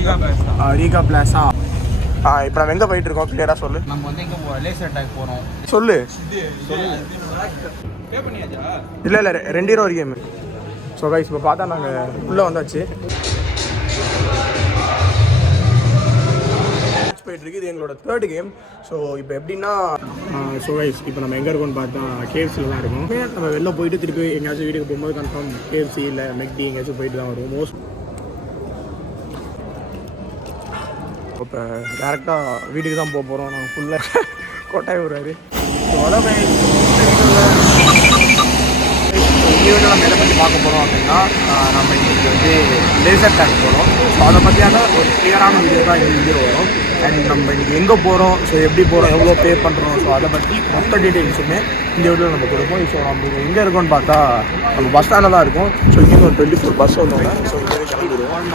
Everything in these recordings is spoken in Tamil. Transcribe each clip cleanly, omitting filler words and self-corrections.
ரீகா பிளாஸா. இப்போ நம்ம எங்கே போயிட்டு இருக்கோம் கிளியராக சொல்லு. நம்ம வந்து எங்கே போகிறோம்? லேசர் அட்டாக் போகிறோம். சொல்லு. இல்லை 2 ரூபா ஒரு கேமு. ஸோ கைஸ் இப்போ பார்த்தா நாங்கள் உள்ளே வந்தாச்சு. போயிட்டுருக்கு. இது எங்களோட 3rd கேம். ஸோ இப்போ எப்படின்னா ஸோ கைஸ் இப்போ நம்ம எங்கே இருக்கோம்னு பார்த்தா கேஎஃப்சியில் தான் இருக்கும். நம்ம வெளில போயிட்டு திருப்பி எங்கேயாச்சும் வீட்டுக்கு போகும்போது கன்ஃபார்ம் கேஎஃப்சி இல்லை மெக்டி எங்கேயாச்சும் போயிட்டு தான் வருவோம் மோஸ்ட். இப்போ டேரெக்டாக வீட்டுக்கு தான் போக போகிறோம். நாங்கள் ஃபுல்லாக கொட்டாய் விடுறாரு. ஸோ அதான் இந்த வீடியோ நம்ம எதை பற்றி பார்க்க போகிறோம் அப்படின்னா நம்ம இன்றைக்கி வந்து லேசர் டேக் போகிறோம். ஸோ அதை பற்றியான ஒரு கிளியரான வீடியோ தான் இந்த வீடியோ வரும். அண்ட் நம்ம இன்றைக்கி எங்கே போகிறோம், ஸோ எப்படி போகிறோம், எவ்வளோ பே பண்ணுறோம், ஸோ அதை பற்றி மொத்த டீட்டெயில்ஸுமே இந்த வீடியோவில் நம்ம கொடுப்போம். ஸோ நம்ம எங்கே இருக்கோம்னு பார்த்தா நம்ம பஸ் ஸ்டாண்டில் தான் இருக்கும். ஸோ இங்கேருந்து ஒரு 24 பஸ் வந்தோங்க. ஸோ இங்கே கிளம்பிடுவோம்.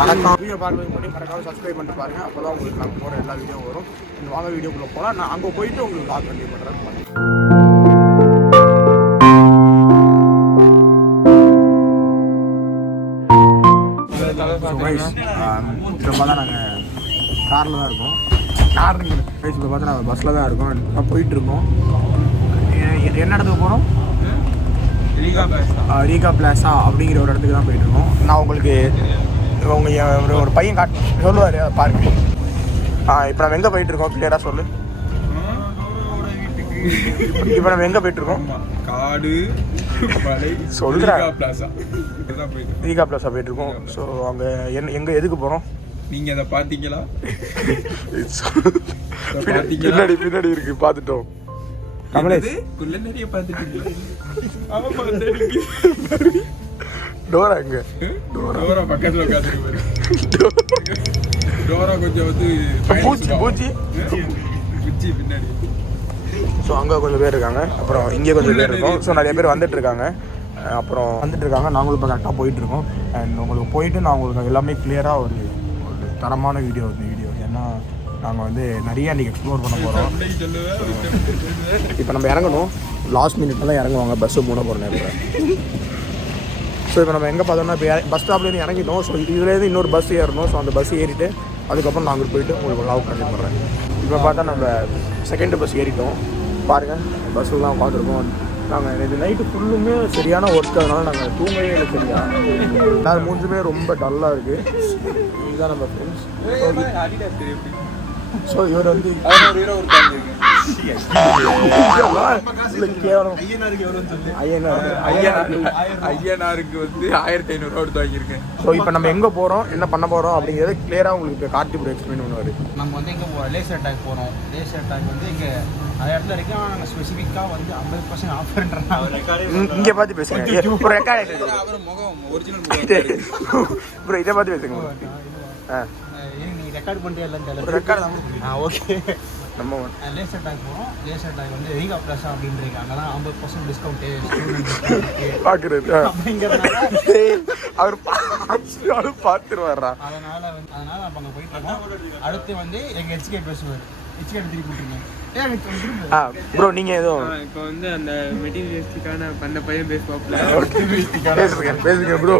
வணக்கம். வீடியோ பார்க்குறதுக்கு முன்னாடி மறக்காம சப்ஸ்கிரைப் பண்ணிட்டு பாருங்கள். அப்போ தான் உங்களுக்கு நாங்கள் போகிற எல்லா வீடியோ வரும். இந்த வாங்க வீடியோக்குள்ளே போகலாம். நான் அங்கே போயிட்டு உங்களுக்கு லாக் கண்டினியூ பண்ணுறேன். இப்போ தான் நாங்கள் காரில் தான் இருக்கோம். இப்போ பார்த்தா நாங்கள் பஸ்ஸில் தான் இருக்கோம். நான் போயிட்டுருக்கோம். என்ன இடத்துக்கு போகிறோம்? ரீகா பிளாஸா அப்படிங்கிற ஒரு இடத்துக்கு தான் போயிட்டுருக்கோம். நான் உங்களுக்கு ஒரு பையன் சொல்லுவார் பாருங்க. இப்போ நம்ம எங்கே போயிட்டுருக்கோம் கிளியராக சொல்லு. இப்போ நம்ம எங்கே போயிட்டுருக்கோம்? காடு சொல்கிறேன். ரீகா பிளாஸா போயிட்டுருக்கோம். ஸோ அங்கே எங்கே எதுக்கு போகிறோம்? நீங்கள் அதை பார்த்தீங்களா? பின்னாடி இருக்குது, பார்த்துட்டோம். கமலேஷ் நிறைய பார்த்துட்டீங்களா? டோரா எங்க? டோரா பக்கத்தில் உட்காந்துருப்பாரு. டோரா கொஞ்சம் வந்து பூச்சி பின்னாடி. ஸோ அங்கே கொஞ்சம் பேர் இருக்காங்க. அப்புறம் இங்கே கொஞ்சம் பேர் இருக்கோம். ஸோ நிறைய பேர் வந்துட்டு இருக்காங்க. நாங்களும் இப்போ கரெக்டாக போயிட்டுருக்கோம். அண்ட் உங்களுக்கு போயிட்டு நான் உங்களுக்கு எல்லாமே கிளியராக ஒரு தரமான வீடியோ இந்த வீடியோ. ஏன்னா நாங்கள் வந்து நிறைய அன்றைக்கி எக்ஸ்ப்ளோர் பண்ண போகிறோம். இப்போ நம்ம இறங்கணும். லாஸ்ட் மினிட்லாம் இறங்குவாங்க பஸ்ஸு மூட போகிற நேரத்தில். ஸோ இப்போ நம்ம எங்கே பார்த்தோம்னா இப்போ பஸ் ஸ்டாப்லேருந்து இறங்கிட்டோம். ஸோ இதுலேருந்து இன்னொரு பஸ் ஏறணும். ஸோ அந்த பஸ் ஏறிட்டு அதுக்கப்புறம் நாங்கள் போயிட்டு உங்களுக்கு லாக் கண்டினியூ பண்ணுறேன். இப்போ பார்த்தா நம்ம 2nd பஸ் ஏறிட்டோம். பாருங்கள் பஸ்ஸில் தான் உட்காந்துருக்கோம். நாங்கள் இது நைட்டு ஃபுல்லுமே சரியான ஒர்க். அதனால நாங்கள் தூங்கவே இல்லை. சரியா நான் மூஞ்சுமே ரொம்ப டல்லாக இருக்குது. இதுதான் நம்ம ஃப்ரெண்ட்ஸ். ஸோ இவர் வந்து ஐயனாருக்கு வந்து 1500 ரூபா வாங்கியிருக்கேன். ஸோ இப்போ நம்ம எங்கே போகிறோம், என்ன பண்ண போகிறோம் அப்படிங்கிறத கிளியராக உங்களுக்கு கார்த்தி கூட எக்ஸ்பிளைன் பண்ணுவார். நம்ம வந்து எங்கே போகிறோம்? லேசர் அட்டாக் போகிறோம். லேசர் அட்டாக் வந்து இங்கே நிறைய இடத்துல இருக்குது. ஆனால் நாங்கள் ஸ்பெசிஃபிக்காக வந்து 50% ஆஃபர்ன்றாங்க. இங்கே பார்த்து பேசுங்க. ஒரு ரெக்கார்ட் ப்ரோ, இதை பார்த்து பேசுங்க. நீங்கள் ரெக்கார்ட் பண்ணிட்டே இல்லைன்னு ரெக்கார்ட் தான். ஓகே. நம்ம லேசர் அட்டாக் போகிறோம். லேசர் அட்டாக் வந்து ரீகா பிளாஸா அப்படின்றீங்க. அங்கே தான் 50% டிஸ்கவுண்ட்டு பார்க்குறது அப்படிங்கிறதுனால அவர் பார்த்துருவாரா. அதனால் அப்போ அங்கே போயிட்டு இருக்கோம். அடுத்து வந்து எங்கள் ஹெச்கேட் பேசுவார். ஹெச்கேட் திருப்பி கொடுத்துருங்க. ப்ரோ நீங்கள் எதுவும் இப்போ வந்து அந்த மெட்டீரியலிஸ்டிக்கான அந்த பையன் பேசுவாப்ல. பேசுங்க ப்ரோ.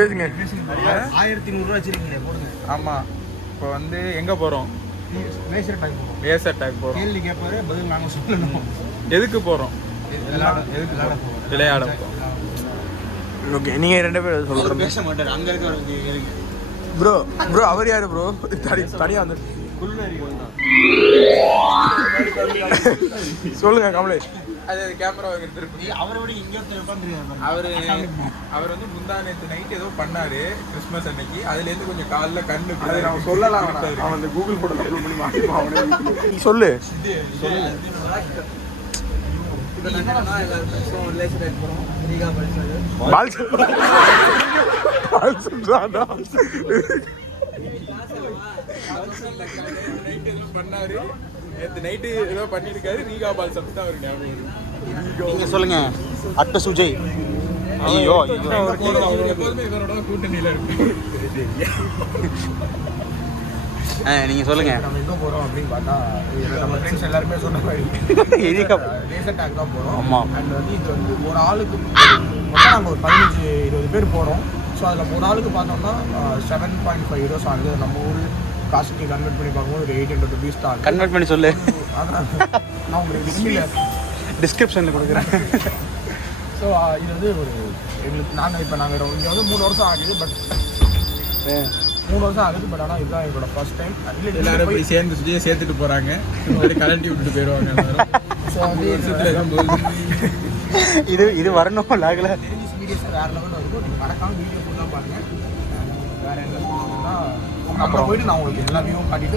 பேசுங்க. 1100 ரூபா வச்சிருக்கீங்க போடுங்க. ஆமாம். இப்போ வந்து எங்கே போகிறோம்? லேசர் அட்டாக் போகிறோம். லேசர் அட்டாக் போகிறோம். கேள்வி கேட்பாரு, பதில் நாங்கள் சொல்லணும். எதுக்கு போகிறோம்? விளையாட போகிறோம். ஓகே, நீங்கள் 2 பேர் சொல்கிறோம். பேச மாட்டார். அங்கே இருக்க ப்ரோ அவர் யார் ப்ரோ? தனியாக வந்து சொல்லுங்க கமலேஷ். அது கேமரா எடுத்துருக்கு. அவரை விட இங்கே அவர் வந்து முந்தா நேற்று நைட் ஏதோ பண்ணாரு கிறிஸ்மஸ் அன்னைக்கு. அதுலேருந்து கொஞ்சம் காலில் கண்ணு அவன் சொல்லலாம். அவன் அந்த கூகுள் போட்டோ அப்லோட் பண்ணி மாற்றிப்பான். நீ சொல்லு. பண்ணாரு நேற்று நைட்டு ஏதோ பண்ணியிருக்காரு. ரீகா பால் சப்ஸ் தான் அவருக்கு ஞாபகம். நீங்கள் சொல்லுங்க. அட்ட சுஜய். ஐயோ எப்போதுமே இவரோட கூட்டணியில் இருக்கு. நீங்கள் சொல்லுங்கள். நம்ம எங்கே போகிறோம் அப்படின்னு பார்த்தா நம்ம ஃப்ரெண்ட்ஸ் எல்லாருமே சொன்ன மாதிரி லேசர் டேக் தான் போகிறோம். ஆமாம். அண்ட் வந்து இது வந்து ஒரு ஆளுக்கு மொத்தம் நாங்கள் ஒரு 15-20 பேர் போகிறோம். ஸோ அதில் ஒரு ஆளுக்கு பார்த்தோம்னா 7.5 euros ஆகுது. நம்ம ஊர் காசுக்கு கன்வெர்ட் பண்ணி பார்க்கும்போது ஒரு 800 rupees தான் ஆகுது. கன்வெர்ட் பண்ணி சொல்லு. அதான் நான் உங்களுக்கு கீழே டிஸ்கிரிப்ஷனில் கொடுக்குறேன். ஸோ இது வந்து ஒரு எங்களுக்கு நாங்கள் இங்கே வந்து 3 வருஷம் ஆகுது. பட் 3 வருஷம் ஆகுது. பட் ஆனால் இதுதான் எங்களோட ஃபர்ஸ்ட் டைம். எல்லாரும் போய் சேர்த்துட்டு போகிறாங்க, கலட்டி விட்டுட்டு போயிடுவாங்க. ஸோ இது வரணும் லாகில். சீரியஸாக வேறு லெவலில் இருக்கும். நீங்கள் மறக்காமல் வீடியோ ஃபுல்லாக பாருங்கள். வேறு என்ன சொல்லுங்கன்னா அப்புறம் போயிட்டு நான் உங்களுக்கு எல்லா வியூவும் காட்டிட்டு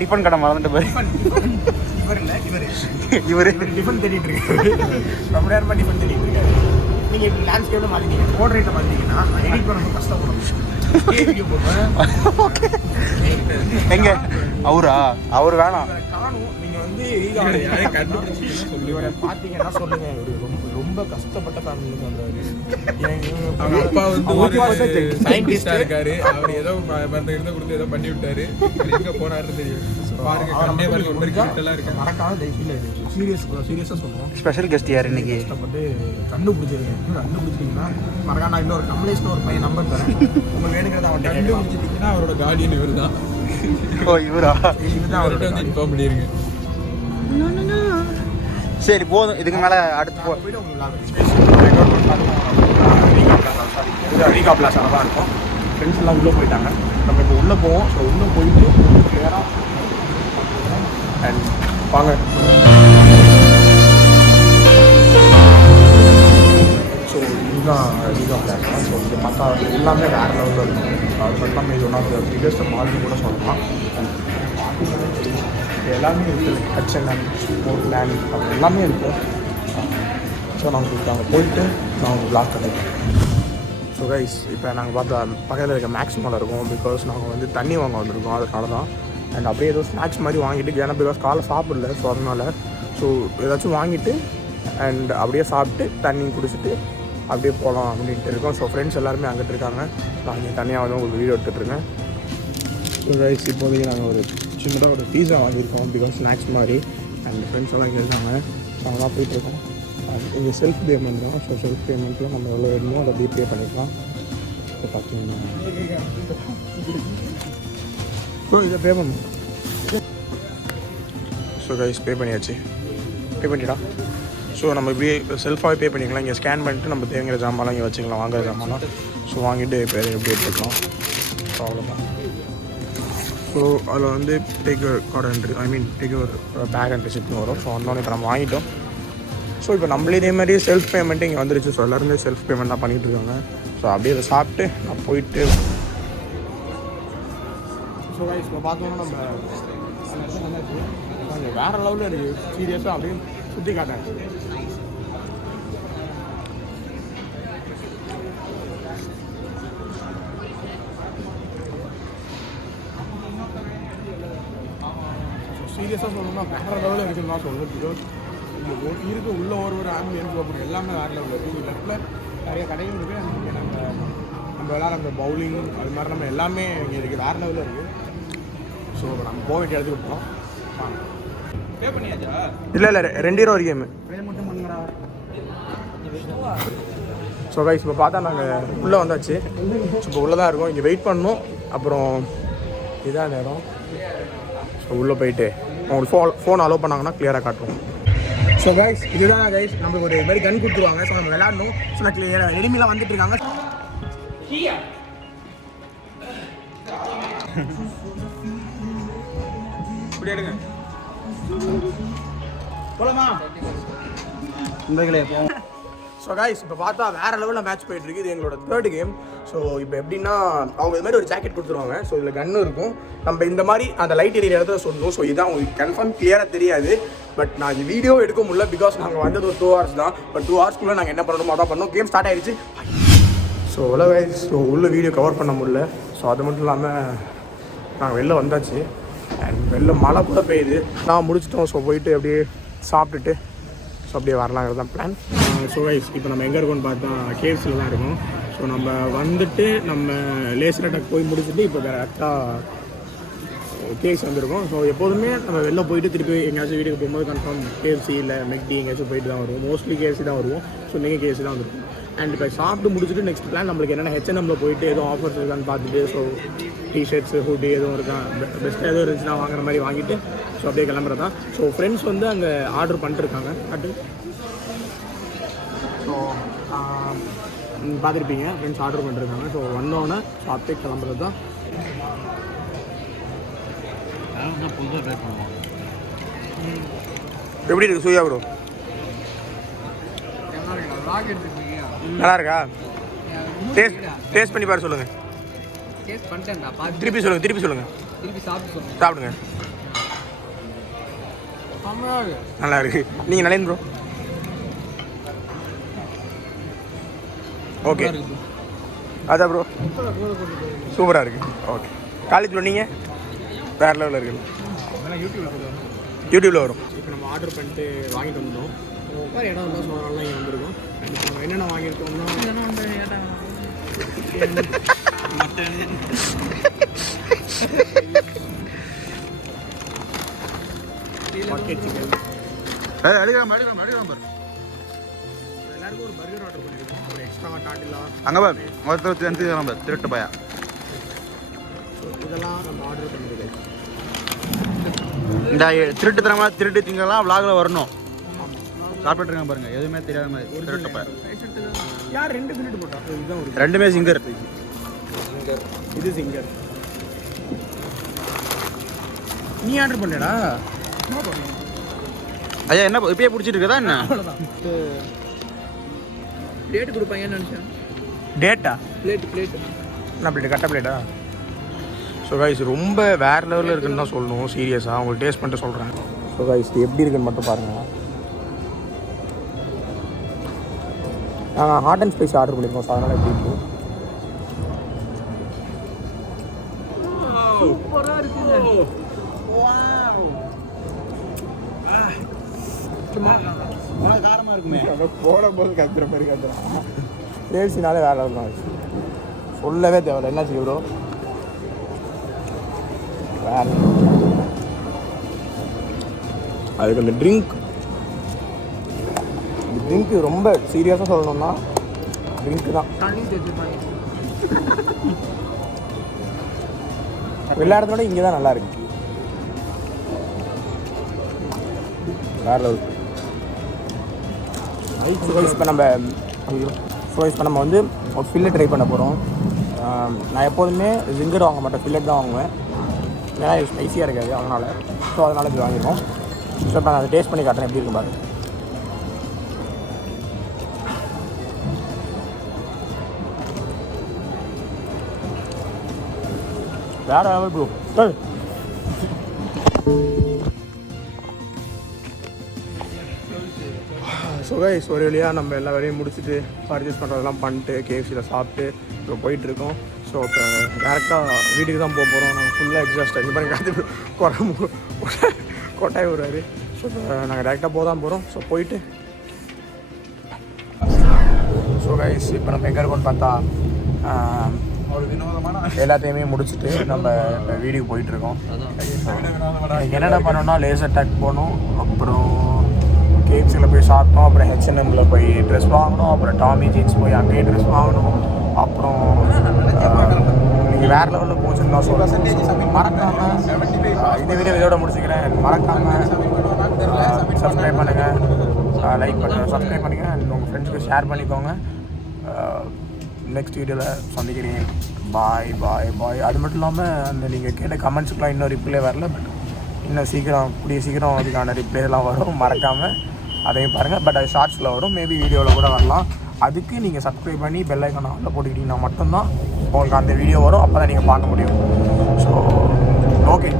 டிஃபன் கடை மறந்துட்டு போய் இவர் டிஃபன் தேடிட்டு இருக்காரு. ரொம்ப நேரமாக டிஃபன் தேடிட்டு இருக்காரு. நீங்கள் லேண்ட்ஸ்கேப்பில் மாற்றிட்டீங்க, போர்ட்ரேட்டை மாற்றிட்டீங்கன்னா நான் எடிட் பண்ண கஷ்டப்படும். வீடியோ போடுவேன். எங்க அவர் வேணாம். காணும். நீங்கள் வந்து கண்டுபிடிச்சி இவரை பார்த்தீங்கன்னா சொல்லுங்க. ரொம்ப கஷ்டப்பட்ட ஃபேமிலியில வந்தாரு. அவங்க அப்பா வந்து சயின்டிஸ்டா இருக்காரு. அவர் ஏதோ மருந்து இருந்தா கொடுத்து ஏதோ பண்ணி விட்டாரு. எங்க போனாருன்னு தெரியும். பாருங்க கண்டே பாருங்க ஒரு கிட்டலாம் இருக்கு. மறக்காம தெரியல. சீரியஸா சொல்றோம். ஸ்பெஷல் கெஸ்ட் யார் இன்னைக்கு? கஷ்டப்பட்டு கண்டுபிடிச்சிருக்கீங்கன்னா மறக்காம நான் இன்னொரு கமலேஷ்னு ஒரு பையன் நம்பர் தரேன். உங்களுக்கு வேணுங்கிறத அவன் கண்டுபிடிச்சிட்டீங்கன்னா அவரோட கார்டியன் இவர் தான். ஓ இவரா? இதுதான் அவர்கிட்ட வந்து இன்ஃபார்ம் பண்ணிருங்க. சரி போதும், இதுக்கு மேலே அடுத்து போயிட்டு உங்களுக்கு ரீகா பிளாஸாக தான் இருக்கும். ஃப்ரெண்ட்ஸ் எல்லாம் உள்ளே போயிட்டாங்க. நம்ம இப்போ உள்ளே போவோம். ஸோ உள்ளே போயிட்டு கிளியராக அண்ட் வாங்க. ஸோ இதுதான் ரீகா பிளாஸ் தான். ஸோ இது பார்த்தா எல்லாமே வேறு லெவலில் இருக்கும். அது எல்லாமே இது ஒன் ஆஃப் த பிக்கஸ்ட் மால்னு கூட சொல்லலாம். எல்லாமே இருக்குது. ஹச்என்எம், ஸ்போர்ட்லேண்ட், அது எல்லாமே இருக்குது. ஸோ நாங்கள் அங்கே போயிட்டு நான் உங்களுக்கு பிளாக் பண்ணிட்டேன். ஸோ கைஸ் இப்போ நாங்கள் பார்த்தா பக்கத்தில் இருக்க மேக்ஸ் மால் இருக்கும். பிகாஸ் நாங்கள் வந்து தண்ணி வாங்க வந்திருக்கோம், அதனால தான். அண்ட் அப்படியே ஏதோ ஸ்நாக்ஸ் மாதிரி வாங்கிட்டு, ஏன்னா பிகாஸ் காலை சாப்பிடல. ஸோ அதனால் ஸோ ஏதாச்சும் வாங்கிட்டு அண்ட் அப்படியே சாப்பிட்டு தண்ணி குடிச்சிட்டு அப்படியே போகலாம் அப்படின்ட்டு இருக்கோம். ஸோ ஃப்ரெண்ட்ஸ் எல்லாருமே அங்கிட்டு இருக்காங்க. நான் இங்கே தனியாக வந்து உங்களுக்கு வீடியோ எடுத்துகிட்ருக்கேன். ஸோ கைஸ் இப்போதைக்கு நாங்கள் ஒரு சின்னதாக ஒரு பீஸா வாங்கியிருக்கோம். பிகாஸ் ஸ்நாக்ஸ் மாதிரி. அண்ட் ஃப்ரெண்ட்ஸ் எல்லாம் இங்கே இருக்காங்க. ஸோ அங்கே தான் போயிட்டுருக்கோம். இங்கே செல்ஃப் பேமெண்ட் தான். ஸோ செல்ஃப் பேமெண்ட்டில் நம்ம எவ்வளோ வேணுமோ அதை அப்படியே பே பண்ணிக்கலாம். இப்போ பார்த்தீங்கன்னா ஸோ இதை பே பண்ணணும். ஸோ கைஸ் பே பண்ணியாச்சு. பே பண்ணிட்டா. ஸோ நம்ம இப்படியே செல்ஃபாகவே பே பண்ணிக்கலாம். இங்கே ஸ்கேன் பண்ணிட்டு நம்ம தேவைங்கிற ஜாமான்லாம் இங்கே வச்சுக்கலாம், வாங்குற ஜாமான்லாம். ஸோ வாங்கிட்டு இப்போ எப்படி எடுத்துக்கலாம். ஸோ அவ்வளோதான். ஸோ அதில் வந்து take card and take back and ரிசிப்ட்னு வரும். ஸோ வந்தோடனே இப்போ நம்ம வாங்கிட்டோம். ஸோ இப்போ நம்மளே இதே மாதிரி செல்ஃப் பேமெண்ட்டு இங்கே வந்துருச்சு. ஸோ எல்லாருமே செல்ஃப் பேமெண்ட் தான் பண்ணிகிட்டு இருக்காங்க. ஸோ அப்படியே அதை சாப்பிட்டு நான் போயிட்டு ஸோ கைஸ் இப்போ பார்த்தோன்னா நம்ம வேறு லெவலில் இருக்குது. சீரியஸாக அப்படியே சுற்றி காட்டேன். சீரியஸாக சொல்லணும்னா வேறு லெவலில் இருக்குன்னு தான் சொல்லணும். பிகாஸ் இங்கே இருக்க உள்ள ஒரு ஆம்பியன்ஸ் அப்படி எல்லாமே வேறு லெவலில் இருக்குது. இங்கே லெஃப்ட்டில் நிறைய கடைகள் இருக்குது. இங்கே நம்ம விளாட்ற அந்த பவுலிங் அது மாதிரி நம்ம எல்லாமே இங்கே இருக்குது, வேறு லெவலில் இருக்குது. ஸோ நம்ம போக வேண்டிய இடத்துக்கு போகிறோம். பே பண்ணியாச்சா? இல்லை 2 ரூபா ஒரு கேமு. ஸோ கைஸ் இப்போ பார்த்தா நாங்கள் உள்ளே வந்தாச்சு. ஸோ இப்போ உள்ளே தான் இருக்கோம். இங்கே வெயிட் பண்ணணும். அப்புறம் இதான் நேரம். ஸோ உள்ளே போயிட்டு உங்களுக்கு ஃபோன் அலோவ் பண்ணாங்கன்னா கிளியராக காட்டுவோம். ஸோ கைஸ் இதுதான் கைஸ் நமக்கு ஒரு மாதிரி கன் கொடுத்துருவாங்க. ஸோ நம்ம விளையாடணும். ஸோ நான் கிளியராக எனிமிலாம் வந்துட்டு இருக்காங்க. இப்படி எடுங்க. போலாமா? இந்தங்களே போவோம். ஸோ கைஸ் இப்போ பார்த்தா வேறு லெவலில் மேட்ச் போயிட்டுருக்கு. இது எங்களோட 3rd கேம். ஸோ இப்போ எப்படின்னா அவங்க இது மாதிரி ஒரு ஜாக்கெட் கொடுத்துருவாங்க. ஸோ இதில் கன்னும் இருக்கும். நம்ம இந்த மாதிரி அந்த லைட் எரியிற இடத்துல சொல்லணும். ஸோ இதுதான் உங்களுக்கு கன்ஃபார்ம் கிளியராக தெரியாது. பட் நான் இந்த வீடியோ எடுக்க முடியல. பிகாஸ் நாங்கள் வந்தது ஒரு 2 hours தான். பட் 2 hours நாங்கள் என்ன பண்ணணுமோ அதான் பண்ணோம். கேம் ஸ்டார்ட் ஆகிடுச்சு. ஸோ உள்ள கைஸ் ஸோ உள்ள வீடியோ கவர் பண்ண முடியல. ஸோ அது மட்டும் இல்லாமல் நாங்கள் வெளில வந்தாச்சு. அண்ட் வெளில மழை கூட பெய்யுது. நான் முடிச்சிட்டோம். ஸோ போயிட்டு அப்படியே சாப்பிட்டுட்டு ஸோ அப்படியே வரலாங்கிறது தான் பிளான். ஸோ கைஸ் இப்போ நம்ம எங்கே இருக்கோம்னு பார்த்தா கேவ்ஸில் தான் இருக்கோம். ஸோ நம்ம வந்துட்டு நம்ம லேசர் அட்டாக் போய் முடிச்சுட்டு இப்போ கரெக்டாக கேவ்ஸ் வந்திருக்கோம். ஸோ எப்போதுமே நம்ம வெளில போயிட்டு திருப்பி எங்கேயாச்சும் வீட்டுக்கு போகும்போது கன்ஃபார்ம் கேஎஃப்சி இல்லை மெக்டி எங்கேயாச்சும் போயிட்டு தான் வருவோம். மோஸ்ட்லி கேஎஃப்சி தான் வருவோம். ஸோ நீங்கள் கேஎஃப்சி தான் வந்துருக்கும். அண்ட் இப்போ சாப்பிட்டு முடிச்சுட்டு நெக்ஸ்ட் பிளான் நம்மளுக்கு என்னென்ன ஹெச்என்எம்ல போயிட்டு எதுவும் ஆஃபர்ஸ் இருக்கான்னு பார்த்துட்டு ஸோ டிஷர்ட்ஸு ஹூட்டி எதுவும் இருக்கா பெஸ்ட்டாக எதுவும் இருந்துச்சுன்னா வாங்குற மாதிரி வாங்கிட்டு ஸோ அப்படியே கிளம்புறது தான். ஸோ ஃப்ரெண்ட்ஸ் வந்து அங்கே ஆர்டர் பண்ணிட்டுருக்காங்க. அது ஸோ பார்த்துருப்பீங்க ஃப்ரெண்ட்ஸ் ஆர்டர் பண்ணிருக்காங்க. ஸோ வந்தோடனே ஸோ அப்படியே கிளம்புறது தான். எப்படி இருக்கு சூர்யா ப்ரோ? நல்லா இருக்கா? டேஸ்ட் பண்ணி பாரு சொல்லுங்கள். திருப்பி சொல்லுங்கள். சாப்பிடுங்க. நல்லா இருக்கு. நீங்கள் நலேன் ப்ரோ? ஓகே அதான் ப்ரோ சூப்பராக இருக்குது. ஓகே காலேஜ் ப்ரோ நீங்கள் வேறு லெவலில் இருக்குது. யூடியூப்பில் வரும். இப்போ நம்ம ஆர்டர் பண்ணிட்டு வாங்கிட்டு வந்தோம். ஒவ்வொரு இடம் இருந்தால் ஸோ அதனால இங்கே வந்திருக்கோம். நம்ம என்னென்ன வாங்கியிருக்கோம்னா மட்டன் சிக்கன் எல்லாருக்கும் ஒரு பர்கர் ஆர்டர் பண்ணியிருக்கோம். ஒரு எக்ஸ்ட்ராவாக டாட்டிலா அங்கே ஒருத்தர் திருட்டு பையா. ஸோ இதெல்லாம் நம்ம ஆர்டர் பண்ணியிருக்கோம். இந்த திருட்டுத்தனமாக திருட்டு திங்கெல்லாம் விளாகில் வரணும். சாப்பிட்டுருக்காங்க பாருங்க, எதுவுமே தெரியாத மாதிரி திருட்டு பையா. யார் 2 மினிட் போட்டா? இதுதான் ஒரு ரெண்டுமே சிங்கர். இது சிங்கர். நீ ஆர்டர் பண்ணடா? ஐயா என்ன இப்பயே பிடிச்சிட்டு இருக்கதா என்ன? பிளேட் கொடுப்பாங்கன்னு நினச்சேன். டேட்டா பிளேட் என்ன பிளேட்? கட்ட பிளேட்டா? ஸோ கைஸ் ரொம்ப வேறு லெவலில் இருக்குன்னு தான் சொல்லணும். சீரியஸாக உங்களுக்கு டேஸ்ட் பண்ணிட்டு சொல்கிறேன். ஸோ கைஸ் எப்படி இருக்குன்னு மட்டும் பாருங்கள். நாங்கள் ஹாட் அண்ட் ஸ்பைசி ஆர்டர் பண்ணியிருக்கோம். ஸோ அதனால் எப்படி இருக்கும்? சூப்பராக இருக்குங்க. காரமாக இருக்குமே. போடும்போது கத்துற மாதிரி கத்துறான். சேல்ஸினாலே வேலை இருக்கும். சொல்லவே தேவையில்ல. என்ன செய்ய ப்ரோ? வேலை அதுக்கு அந்த ட்ரிங்க்கு ரொம்ப சீரியஸாக சொல்லணும்னா ட்ரிங்க்கு தான். எல்லா இடத்தோட இங்கே தான் நல்லா இருக்கு. வேற லெவல். இப்போ நம்ம வந்து ஒரு ஃபில்லட் ட்ரை பண்ண போகிறோம். நான் எப்போதுமே ஜிங்கர் வாங்க மாட்டேன், ஃபில்லட் தான் வாங்குவேன். ஏன்னா இது ஸ்பைஸியாக இருக்காது அதனால். ஸோ அதனால் இது வாங்கிடுவோம். ஸோ இப்போ நான் அதை டேஸ்ட் பண்ணி காட்டுறேன் எப்படி இருக்கும் பாருங்க. வேறு லெவல் ப்ரோ. ஸோ கைஸ் ஒரு வழியாக நம்ம எல்லா வேலையும் முடிச்சுட்டு பர்ச்சேஸ் பண்ணுறதெல்லாம் பண்ணிட்டு கேஎஃப்சியில் சாப்பிட்டு இப்போ போயிட்டுருக்கோம். ஸோ இப்போ டேரெக்டாக வீட்டுக்கு தான் போக போகிறோம். நாங்கள் ஃபுல்லாக எக்ஸாஸ்ட் ஆகி பாருங்க காற்று கொட்டாய் வருவார். ஸோ இப்போ நாங்கள் டேரெக்டாக போக தான் போகிறோம். ஸோ போயிட்டு ஸோ கைஸ் இப்போ நம்ம எங்கே இருக்கோம்னு பார்த்தா ஒரு வினோதமான எல்லாத்தையுமே முடிச்சுட்டு நம்ம இப்போ வீட்டுக்கு போயிட்டுருக்கோம். என்னென்ன பண்ணோம்னா லேசர் டேக் போகணும், அப்புறம் கேக்ஸில் போய் சாப்பிட்டோம், அப்புறம் ஹெச்என்எம்மில் போய் ட்ரெஸ் வாங்கணும், அப்புறம் டாமி ஜீன்ஸ் போய் அங்கேயே ட்ரெஸ் வாங்கணும். அப்புறம் நீங்கள் வேறு லெவலில் போச்சுன்னு தான் சொல்கிறேன். மறக்காமல் இந்த வீடியோ இதோட முடிச்சுக்கிறேன். மறக்காமல் சப்ஸ்கிரைப் பண்ணுங்கள், லைக் பண்ணுங்கள், சப்ஸ்கிரைப் பண்ணுங்கள், அண்ட் உங்கள் ஃப்ரெண்ட்ஸுக்கு ஷேர் பண்ணிக்கோங்க. நெக்ஸ்ட் வீடியோவில் சந்திக்கிறேன். பாய் பாய் பாய். அது மட்டும் இல்லாமல் அந்த நீங்கள் கேட்ட கமெண்ட்ஸுக்கெலாம் இன்னும் ரிப்ளை வரல. பட் இன்னும் கூடிய சீக்கிரம் அதுக்கான ரிப்ளைலாம் வரும். மறக்காமல் அதையும் பாருங்கள். பட் அது ஷார்ட்ஸில் வரும், மேபி வீடியோவில் கூட வரலாம். அதுக்கு நீங்கள் சப்ஸ்கிரைப் பண்ணி பெல் ஐக்கானை ஆன்ல போட்டுக்கிட்டிங்கன்னா மட்டும்தான் உங்களுக்கு அந்த வீடியோ வரும். அப்போ தான் நீங்கள் பார்க்க முடியும். So okay.